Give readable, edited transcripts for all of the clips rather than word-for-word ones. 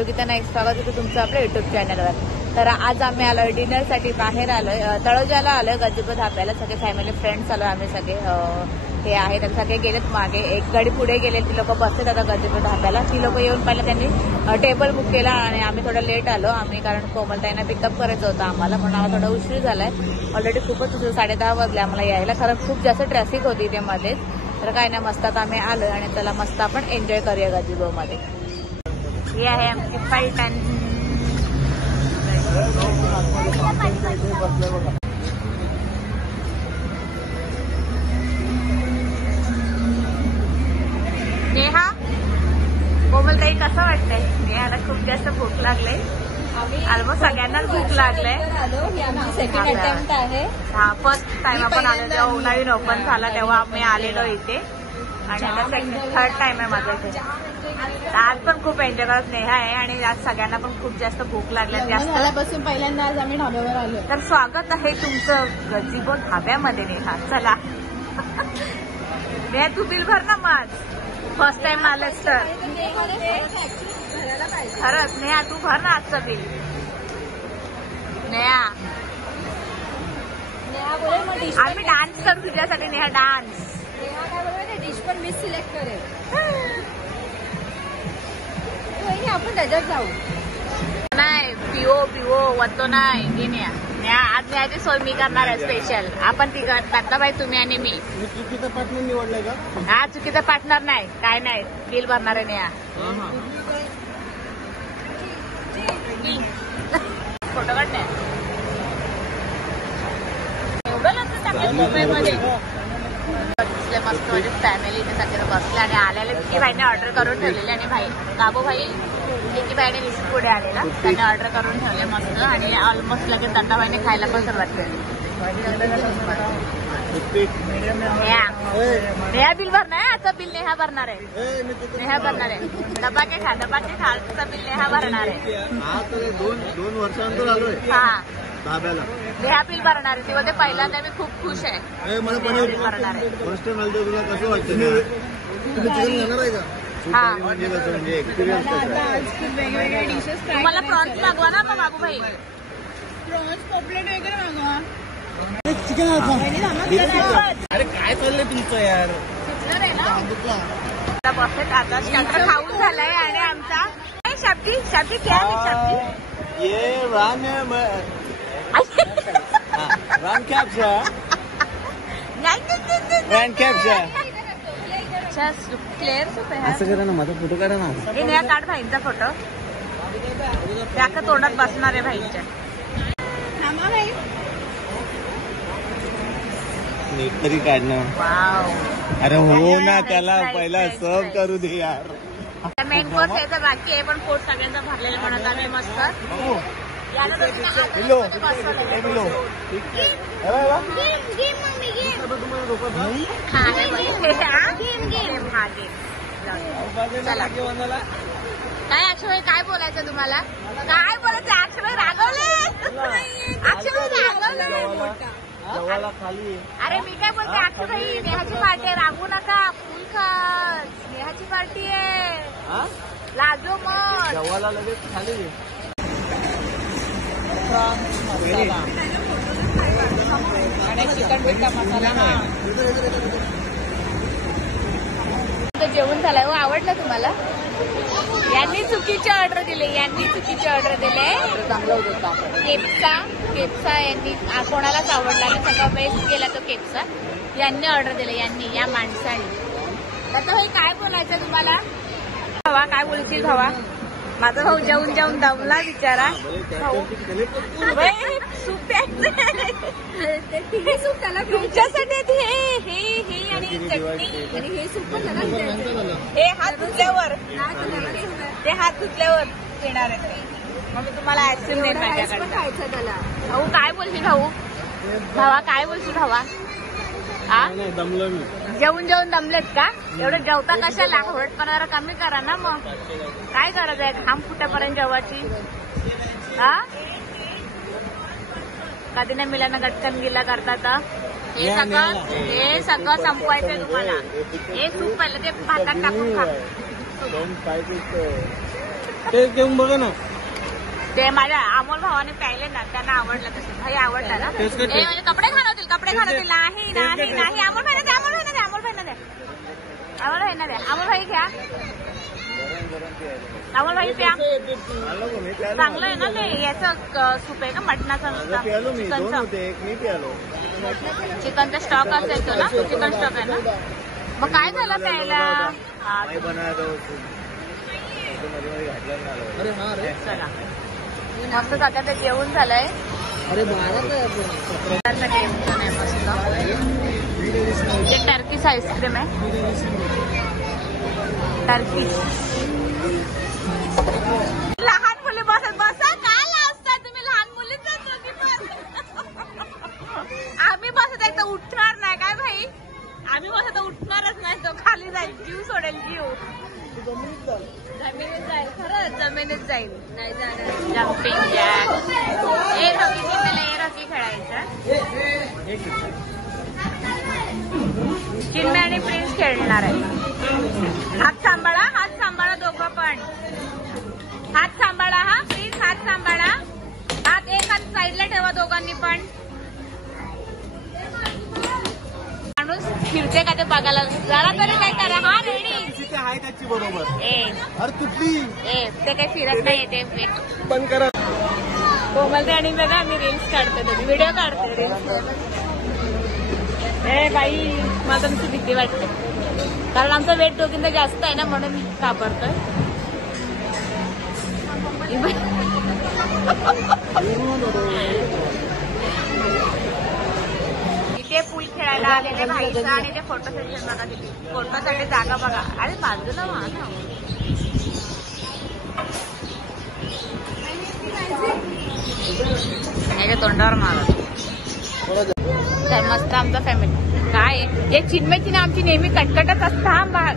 योगिता नाईक, स्वागत होतं तुमचं आपल्या युट्यूब चॅनलवर. तर आज आम्ही आलोय डिनरसाठी, बाहेर आलोय, तळोजाला आलोय, गजबज धाब्याला. सगळे फॅमिली फ्रेंड्स आलोय आम्ही सगळे. हे आहेत सगळे गेलेत मागे, एक गाडी पुढे गेले, ती लोक बसतात आता गजबज धाब्याला. ती लोक येऊन पहिले त्यांनी टेबल बुक केला आणि आम्ही थोडं लेट आलो. आम्ही कारण कोमलताईंना पिकअप करायचं होतं आम्हाला, पण आम्हाला थोडा उशीर झालाय. ऑलरेडी खूपच उशीर, 10:30 वाजले आम्हाला यायला, कारण खूप जास्त ट्रॅफिक होती इथे मध्येच. तर काय नाही, मस्त आम्ही आलोय आणि त्याला मस्त आपण एन्जॉय करूया गजबो मध्ये. ही आहे आमची पलटण. नेहा, कोमलताई कसं वाटतंय? नेहाला खूप जास्त भूक लागले, ऑलमोस्ट सगळ्यांनाच भूक लागले. सेकंड अटेम्प्ट आहे. हा, फर्स्ट टाइम आपण आलेलो, नवीन ओपन झाला तेव्हा आम्ही आलेलो इथे, आणि आता थर्ड टाइम आहे माझं इथे. आज पण खूप एन्जॉय करत नेहा आहे, आणि आज सगळ्यांना पण खूप जास्त भूक लागल्या जास्त. पहिल्यांदा आज आम्ही ढाब्यावर आलो. तर स्वागत आहे तुमचं गजिबो धाब्यामध्ये नेहा. चला नेहा, तू बिल भर ना मग, फर्स्ट टाइम आलंस तर. खरंच नेहा, तू भर ना आजचं बिल. नेहा, आम्ही डान्स करू तुझ्यासाठी. नेहा डान्स, डिश पण मी सिलेक्ट करेल. आपण त्याच्यात जाऊ. नाही, पिओ वतो नाही. घे नेहा, आज नेहाची सोय मी करणार आहे स्पेशल. आपण ती करता बाई, तुम्ही आणि मी. चुकीचा पार्टनर निवडलाय का? हा, चुकीचा पार्टनर नाही, काय नाही, बिल भरणार आहे नेहा. फोटो काढणे एवढं लक्ष टाकलं मुंबईमध्ये. मस्त म्हणजे फॅमिली सगळे बसले आणि आलेले विकी भाईने ऑर्डर करून ठेवलेले, आणि भाई गाबो भाई विकी भाईने लिस्ट पुढे आलेला, त्याने ऑर्डर करून ठेवले मस्त. आणि ऑलमोस्ट लगेच दत्ताबाईने खायला पण सुरुवात केली. नेहा बिल भरणार आहे, आजचं बिल नेहा भरणार आहे. नेहा भरणार आहे. दबाके खा, आजचं बिल नेहा भरणार आहे. 2 वर्षानंतर आलोय. हा, धाब्याला नेहा बिल भरणार आहे. ती बोलते पहिल्यांदा मी खूप खुश आहे. मला बिल भरणार आहे. फर्स्ट टाइम आलं, तुला कसं वाटतं? तुम्ही चिकन घेणार आहे का? हा, म्हणजे कसं, म्हणजे एक्सपिरियन्स वेगवेगळ्या डिशेस ट्राय. मला प्रॉन्स मागवा ना मग बाबू भाई. प्रॉन्स पॉपलेट वगैरे मागवा. अरे काय चाललंय तुमचं यार? बफेट आता स्टार्टर खाऊन झालाय, आणि आमचा शाब्दी क्या शाब्दी ये रान कॅप्चा रॅन कॅप्चा. क्लिअर असं करा ना, माझा फोटो काढा ना. नेहा काढ भाईंचा फोटो. त्या का तोंडात बसणार आहे भाईंच्या. नीट तरी काढणं. वाव, अरे हो ना, त्याला पहिला सर्व करू दे यार. मेन कोर्स यायचं बाकी आहे, पण पोट सगळ्यांचा भरलेलं म्हणत आम्ही मस्त. काय अक्षय, काय बोलायचं तुम्हाला? काय बोलायचं? अक्षय रागवले, खाली. अरे मी काय बोलते, अक्षय नेहाची पार्टी आहे, रागू नका, फुल खा. नेहाची पार्टी आहे, लाजो मग. जवाला लगेच खाली. चिकन टिक्का मसाला. जेवण झालंय. हो, आवडलं तुम्हाला? यांनी चुकीची ऑर्डर दिली, चांगलं होतं. केप्सा यांनी कोणालाच आवडला आणि सगळं वेस्ट केला तो केप्सा. यांनी ऑर्डर दिले, या माणसाने. आता भाई काय बोलायचं तुम्हाला? हवा, काय बोलशील हवा? माझा भाऊ जेवून दमला बिचारा. भाऊ सूप तुमच्यासाठी हे आणि चटणी, आणि हे सूप पण हे हात धुतल्यावर, ते हात धुतल्यावर येणार आहे. मग मी तुम्हाला आईस्क्रीम देईन माझ्याकडे. भाऊ काय बोलशील? भावा काय बोलशील? भावा दमलो मी. जेवून दमलेत का? एवढं जेवता कशाला? हवटपणा जरा कमी करा ना. मग काय गरज आहे घाम फुट्यापर्यंत जेवायची? हा, कधी नाही मिळालं गटकन गिला करतात. हे सगळं संपवायचंय तुम्हाला. हे सूप पहिलं ते भातात टाकून खा. ते घेऊन बघा ना. ते माझ्या अमोल भावाने प्यायले ना, त्यांना आवडलं तसं. भाई आवडला ना. तेच का ते? म्हणजे कपडे घालवतील. नाही नाही नाही. अमोल भाईना द्या, अमोल भाईना द्या, अमोल भाईना द्या, अमोल भाईना द्या. अमोल भाई घ्या, अमोल भाई प्या. चांगलं आहे ना ते. याचं सूप आहे का मटणाचा नुसता? चिकनचा स्टॉक असेल तो ना, चिकन स्टॉक आहे ना. मग काय झालं प्यायला? चला मस्त. आता ते जेवण झालंय. अरे हे टर्कीच आईस्क्रीम आहे. टर्की. लहान मुली बसत बसा. काय लाजता तुम्ही लहान मुलीच दोघी पण. आम्ही बसत एकदा उठणार नाही काय भाई. आम्ही बसत उठणारच नाही. तो खाली जाईल, जीव सोडेल, जीव जमिनीत जाईल. खरंच जमिनीत जाईल. नाही जाणार. Jumping jack. ए रॉकी चिन्हला ए रॉकी खेळायचं. चिन्ह आणि प्रिन्स खेळणार आहे. हात सांभाळा, हात सांभाळा दोघं पण. हात सांभाळा. हा प्रिन्स हात सांभाळा. हात एक हात साईडला ठेवा दोघांनी पण. माणूस फिरते का ते बघायला जरा तरी काय करा. हा रेडी आहे त्याची बरोबर. ए अरे तुटली. ए ते काही फिरत नाही. ते बंद करा. कोमलते आणि बघा मी रील्स काढते, व्हिडिओ काढते रील्स. ए बाई मला तुमची भीती वाटते, कारण आमचा वेट दोघींना जास्त आहे ना, म्हणून घाबरतोय. इथे पूल खेळायला आलेले भाईचा आणि ते फोटो सेशन बघा. तिथे फोटोसाठी जागा बघा. अरे बाजूला व्हा ना. तोंडावर मारत. तर मस्त आमचा फॅमिली. काय एक चिन्मयची ना आमची नेहमी कटकटच असता.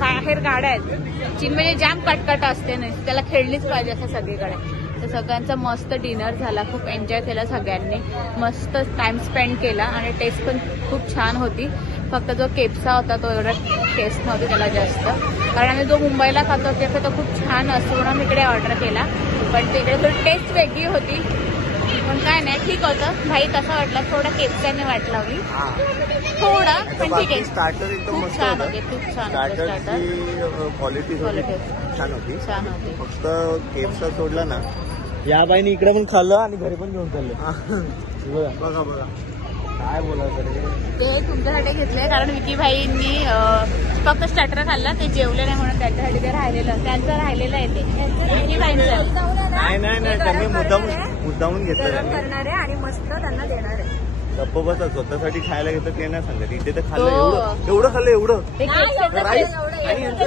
बाहेर गाड्या आहेत. चिन्मयची जाम कटकट असते नाही, त्याला खेळलीच पाहिजे असं सगळीकडे. तर सगळ्यांचा मस्त डिनर झाला. खूप एन्जॉय केला सगळ्यांनी. मस्त टाइम स्पेंड केला आणि टेस्ट पण खूप छान होती. फक्त जो केपसा होता तो एवढा टेस्ट नव्हती त्याला जास्त, कारण आम्ही जो मुंबईला खातो केपसा तो खूप छान असतो म्हणून आम्ही इकडे ऑर्डर केला. पण तिकडे थोडी टेस्ट वेगळी होती. पण काय नाही, ठीक होतं. भाई कसा वाटला? थोडा केपसाने वाटला मी थोडा, पण ठीक आहे. स्टार्टर एकदम खूप छान होते, खूप छान होते. स्टार्टरची क्वालिटी छान होती. छान होती. फक्त केपचा सोडला ना. या बाईने इकडे पण खाल्लं आणि घरी पण घेऊन चाललं. बघा बघा काय बोलायचं ते तुमच्यासाठी घेतलंय, कारण विकी भाईंनी फक्त स्टार्टर खाल्ला, ते जेवले नाही म्हणून त्यांच्यासाठी ते राहिलेलं, त्यांचं राहिलेलं आहे ते विकी भाईंचं. नाही नाही नाही, त्यांनी मुद्दामून घेतलं करणार आहे आणि मस्त त्यांना देणार आहे. गप्प बसा. स्वतःसाठी खायला घेतलं ते नाही सांगत. इथे तर खाल्लं एवढं खाल्लं एवढं.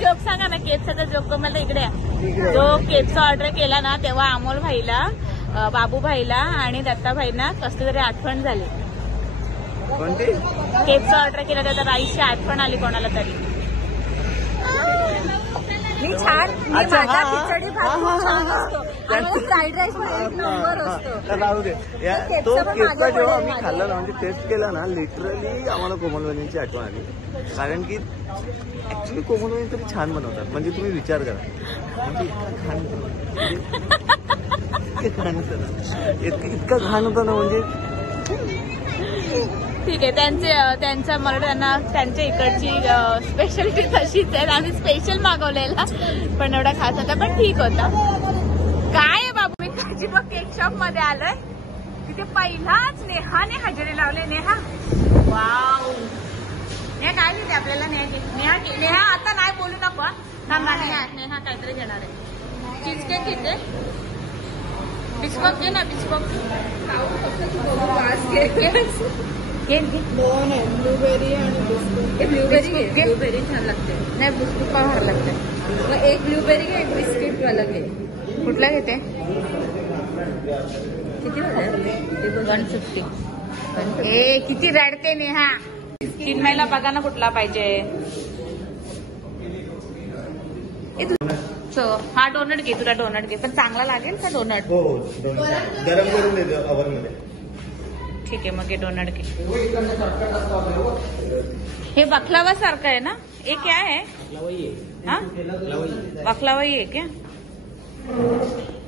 जोक सांगा ना, केपचा जोक. मला इकडे जो केपचा ऑर्डर केला ना, तेव्हा अमोल भाईला, बाबू भाईला आणि दत्ता भाईंना कसली तरी आठवण झाली. कोणती? केकचं ऑर्डर केलं तर राईसची आठवण आली कोणाला तरी. मी छान, माझा खिचडी भात खूप छान असतो आणि फ्राईड राईस एक नंबर असतो. राहू दे. तो केकचा जेव्हा आम्ही खाल्ला ना, म्हणजे टेस्ट केला ना, लिटरली आम्हाला कोमलवाणीची आठवण आली. कारण की ऍक्च्युली कोमलवाणी तरी छान बनवतात. म्हणजे तुम्ही विचार करा, म्हणजे इतका घाण होता ना, म्हणजे ठीक आहे. त्यांच्या मला त्यांना त्यांच्या इकडची स्पेशलिटी तशीच आहे. आम्ही स्पेशल मागवलेला, पण एवढा खास होता, पण ठीक होता. काय बाबू, मी काजीबा केक शॉप मध्ये आलोय. तिथे पहिलाच नेहाने हजेरी लावले. नेहा वाव. नेहा काय लिहिते आपल्याला? नेहा आता नाही बोलू नको. नेहा काहीतरी घेणार आहे. चीज केक घेते. बिस्कॉट घे ना, बिस्कॉट. ब्लूबेरी आणि बिस्कुट. ब्लूबेरी छान लागते. नाही, बिस्कुट पाहायला लागते. मग एक ब्लूबेरी घे, एक बिस्किट वाला घे. कुठला घेते? किती झाले? 150. ए किती रडते नेहा. चिन्मयला बघा ना कुठला पाहिजे. हा डोनट घे, तुला डोनट घे. पण चांगला लागेल का डोनट? हो, गरम करून देतो ओव्हनमध्ये. ठीक आहे, मग हे डोनट घे. हे बखलावा सारखं आहे ना? हे क्या है? हाँ बखलावाई है क्या? आहे